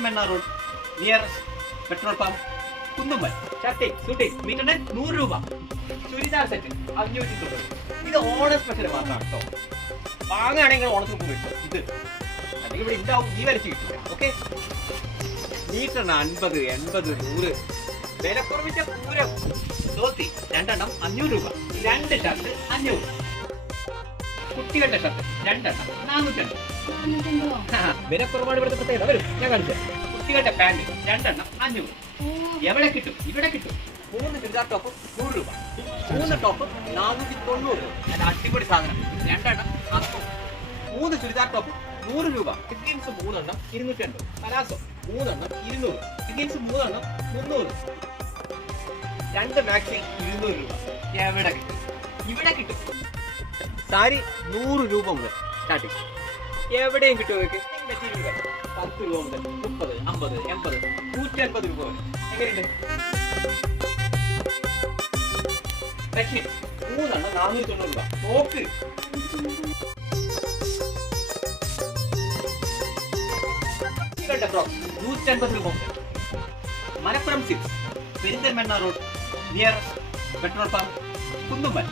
Near petrol pump Kunnummal shirting suiting meter നൂറ് രൂപ. Churidar set അഞ്ഞൂറ്റി തൊണ്ണൂറ്. ഇത് ഓണ സ്പെഷ്യൽ മാത്രമാണ് കേട്ടോ വാങ്ങുകയാണെങ്കിൽ ഓണത്തിന് കിട്ടും ഇത്. അല്ലെങ്കിൽ ഇവിടെ ഉണ്ടാവും ഈ വരച്ച് കിട്ടില്ല ഓക്കെ മീറ്റർ അൻപത് എൺപത് നൂറ്. വിലക്കുറവിന്റെ പൂരം. ധോത്തി രണ്ടെണ്ണം അഞ്ഞൂറ് രൂപ. രണ്ട് ഷർട്ട് അഞ്ഞൂറ്. കുട്ടികളുടെ ഷർട്ട്. രണ്ടെണ്ണം. വില വിലക്കുറവാണ് ഇവിടുത്തെ പ്രത്യേകത. വരും ഞാൻ കാണിച്ചു കുട്ടികളുടെ പാന്റ് രണ്ടെണ്ണം അഞ്ഞൂറ്. എവിടെ കിട്ടും? ഇവിടെ കിട്ടും. മൂന്ന് ചുരിദാർ ടോപ്പ് നൂറ് രൂപ. മൂന്ന് ടോപ്പ് നാനൂറ്റി തൊണ്ണൂറ് നല്ല അടിപൊളി സാധനം. രണ്ടെണ്ണം മൂന്ന് ചുരിദാർ ടോപ്പ് നൂറ് രൂപ. ജീൻസ് മൂന്നെണ്ണം ഇരുന്നൂറ്റി എൺപത് പലാസോ മൂന്നെണ്ണം ഇരുന്നൂറ്. ജീൻസ് മൂന്നെണ്ണം മുന്നൂറ്. രണ്ട് മാക്സി ഇരുന്നൂറ് രൂപ. എവിടെ കിട്ടും? സാരി നൂറ് രൂപ മുതൽ സ്റ്റാർട്ടിങ്. എവിടെയും കിട്ടും പത്ത് രൂപ മുതൽ മുപ്പത് അമ്പത് എൺപത് നൂറ്റി അൻപത് രൂപ വരെ. എങ്ങനെയുണ്ട്? മൂന്നെണ്ണം നാനൂറ്റി തൊണ്ണൂറ് രൂപ നോക്ക് Malappuram six Perinthalmanna road near petrol pump Kunnummal.